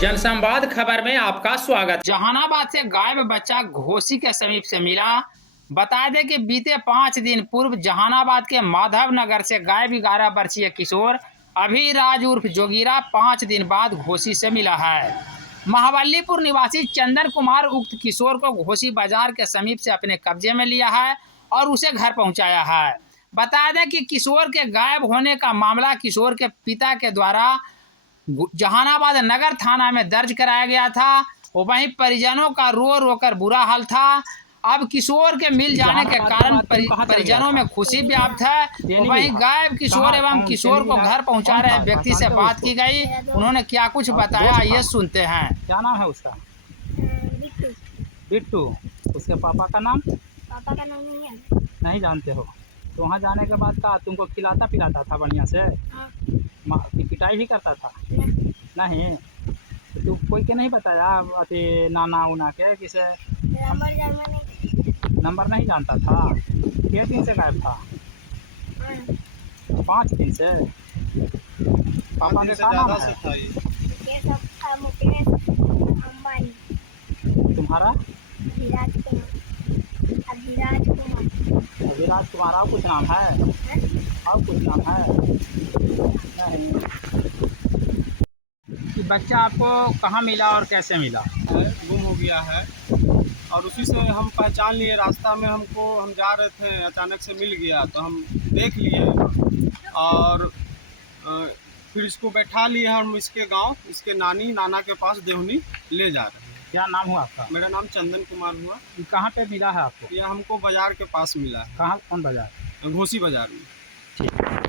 जनसंवाद खबर में आपका स्वागत। जहानाबाद से गायब बच्चा घोसी के समीप से मिला। बता दें कि बीते 5 दिन पूर्व जहानाबाद के माधव नगर से गायब 11 वर्षीय किशोर अभिराज उर्फ जोगीरा 5 दिन बाद घोसी से मिला है। महाबलीपुर निवासी चंदन कुमार उक्त किशोर को घोसी बाजार के समीप से अपने कब्जे में लिया है और उसे घर पहुंचाया है। बता दें कि किशोर के गायब होने का मामला किशोर के पिता के द्वारा जहानाबाद नगर थाना में दर्ज कराया गया था। वहीं परिजनों का रो रो कर बुरा हाल था। अब किशोर के मिल जाने के कारण परिजनों में खुशी व्याप्त है। वहीं गायब किशोर एवं किशोर को घर पहुंचा रहे व्यक्ति से बात की गई। उन्होंने क्या कुछ बताया, ये सुनते हैं। क्या नाम है उसका? बिट्टू। उसके पापा का नाम नहीं जानते हो? तो वहाँ जाने के बाद का तुमको खिलाता पिलाता था बढ़िया से? की पिटाई भी करता था? नहीं। तो तू कोई के नहीं बताया अति नाना उना के किसे? नंबर नहीं जानता था? कितने दिन से गायब था? 5 दिन से। पापा के क्या नाम है तुम्हारा? अभिराज कुमार। और कुछ नाम है? और कुछ नाम है? नहीं। कि बच्चा आपको कहाँ मिला और कैसे मिला? गुम हो गया है और उसी से हम पहचान लिए। रास्ता में हम जा रहे थे, अचानक से मिल गया तो हम देख लिए और फिर इसको बैठा लिए हम इसके गांव, इसके नाना के पास देवनी ले जा रहे हैं। क्या नाम हुआ आपका? मेरा नाम चंदन कुमार हुआ। कहाँ पे मिला है आपको? यह हमको बाजार के पास मिला है। कहाँ, कौन बाजार? घोसी बाजार में। ठीक।